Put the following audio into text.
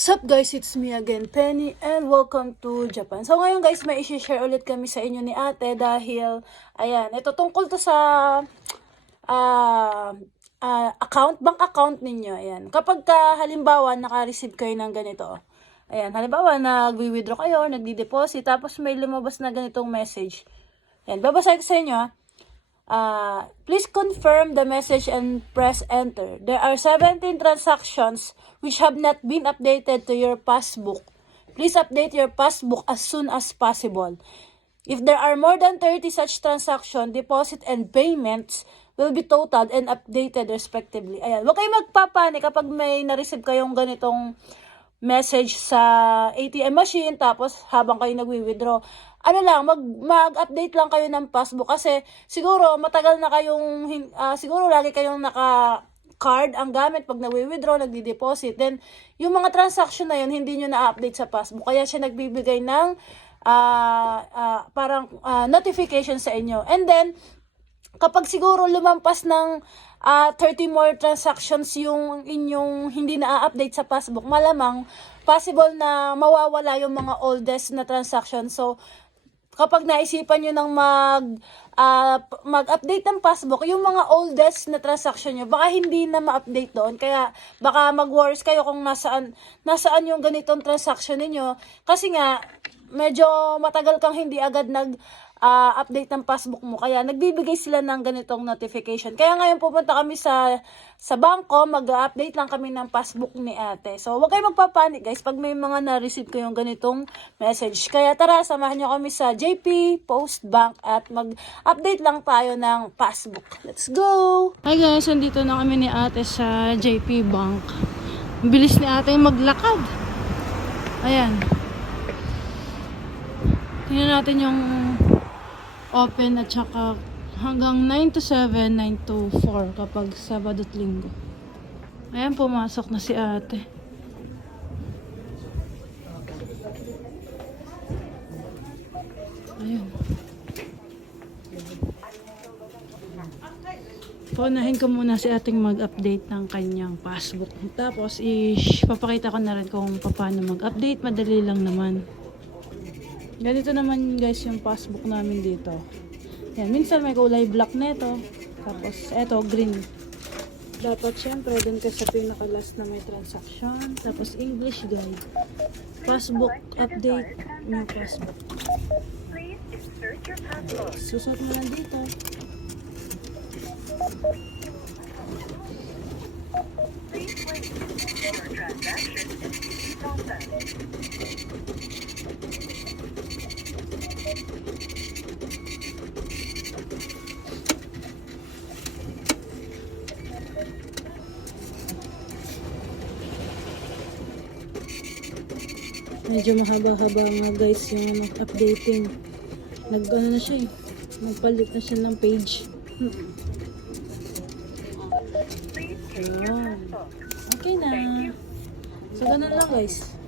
Sup guys, it's me again, Penny, and welcome to Japan. So ngayon guys, may isi-share ulit kami sa inyo ni ate dahil, ayan, ito tungkol to sa ah, ah, account, bank account ninyo. Ayan. Kapag ka, halimbawa, naka-receive kayo ng ganito, ayan, halimbawa, nagwi-withdraw kayo, nagdi-deposit, tapos may lumabas na ganitong message. Ayan, babasahin ko sa inyo, ah. Uh, please confirm the message and press enter. There are 17 transactions which have not been updated to your passbook. Please update your passbook as soon as possible. If there are more than 30 such transactions, deposit and payments will be totaled and updated respectively. Ayan, huwag kayong magpapanik kapag may na-receive kayong ganitong message sa ATM machine tapos habang kayo nagwi-withdraw ano lang mag mag-update lang kayo ng passbook kasi siguro matagal na kayong ah, siguro lagi kayong naka card ang gamit pag nagwi-withdraw, nagdi-deposit. Then, yung mga transaction na yun, hindi nyo na-update sa passbook. Kaya siya nagbibigay ng ah, ah, parang ah, notification sa inyo. And then, kapag siguro lumampas ng ah, 30 more transactions yung inyong hindi na-update sa passbook, malamang possible na mawawala yung mga oldest na transactions. So, kapag naisipan nyo ng mag, p- mag-update ng passbook, yung mga oldest na transaction nyo, baka hindi na ma-update doon. Kaya baka mag-worries kayo kung nasaan, nasaan yung ganitong transaction ninyo. Kasi nga, medyo matagal kang hindi agad nag ah, update ng passbook mo. Kaya nagbibigay sila ng ganitong notification. Kaya ngayon pupunta kami sa sa bangko, mag-update lang kami ng passbook ni ate. So, huwag kayong magpapanik guys pag may mga na-receive kayong ganitong message. Kaya tara, samahan nyo kami sa JP Post Bank at mag-update lang tayo ng passbook. Let's go! Hi guys, nandito na kami ni ate sa JP Bank. Ang bilis ni ate maglakad. Ayan. Tingnan natin yung open at saka hanggang 9 to 7, 9 to 4 kapag Sabado at Linggo. Ayan, pumasok na si ate. Ayun. Paunahin ko muna si ating mag-update ng kanyang passbook. Tapos, papakita ko na rin kung paano mag-update. Madali lang naman. Ganito naman guys yung passbook namin dito. Yan, minsan may kulay black nito. Tapos eto green. Dapat syempre dun ka sa pinaka last na may transaction. Tapos English guide. Passbook update. New passbook. Susot mo lang dito. Please wait. Medyo mahaba-haba nga guys yung ano, updating. Nag ano na siya eh. Nagpalit na siya ng page. Hmm. Ayan. Okay na. So, ganun lang guys.